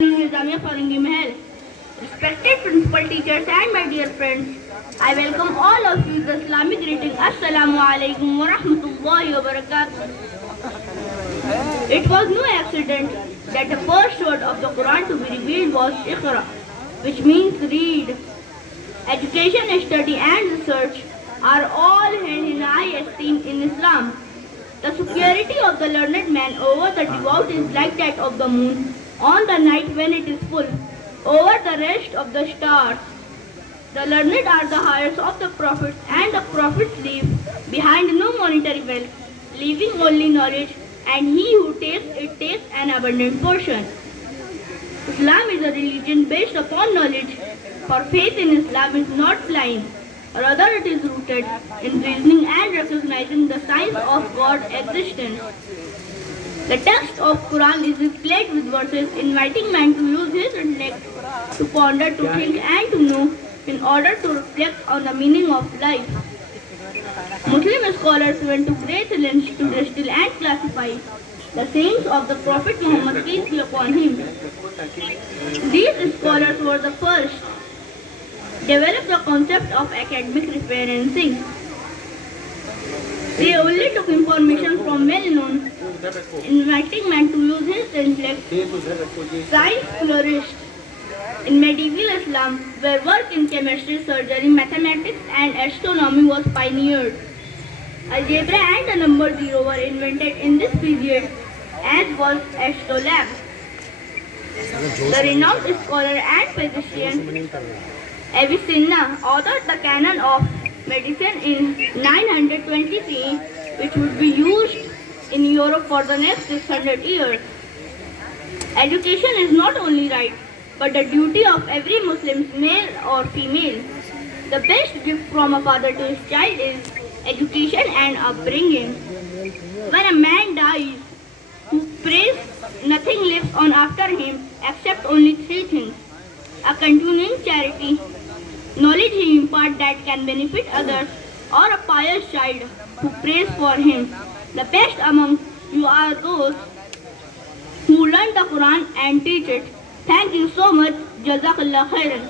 Nizamiya فرنگی محل. Respected principal teachers and my dear friends, I welcome all of you with the Islamic greeting. Assalamu alaikum wa rahmatullahi wa barakatuh. It was no accident that the first word of the Quran to be revealed was Iqra, which means read. Education, study and research are all held in high esteem in Islam. The superiority of the learned man over the devout is like that of the moon on the night when it is full, over the rest of the stars. The learned are the heirs of the prophets, and the prophets leave behind no monetary wealth, leaving only knowledge, and he who takes it takes an abundant portion. Islam is a religion based upon knowledge, for faith in Islam is not blind. Rather, it is rooted in reasoning and recognizing the signs of God's existence. The text of Quran is replete with verses inviting man to use his intellect, to ponder, to think and to know in order to reflect on the meaning of life. Muslim scholars went to great lengths to distill and classify the sayings of the Prophet Muhammad, peace be upon him. These scholars were the first developed the concept of academic referencing. They only took information from well-known, inviting man to use his intellect. Science flourished in medieval Islam, where work in chemistry, surgery, mathematics and astronomy was pioneered. Algebra and the number zero were invented in this period, as was astrolabe. The renowned scholar and physician Avicenna authored the canon of medicine in 923, which would be used in Europe for the next 600 years. Education is not only right, but the duty of every Muslim, male or female. The best gift from a father to his child is education and upbringing. When a man dies, who prays, nothing lives on after him except only three things: a continuing charity, knowledge he imparts that can benefit others, or a pious child who prays for him. The best among you are those who learn the Quran and teach it. Thank you so much. Jazakallah khairan.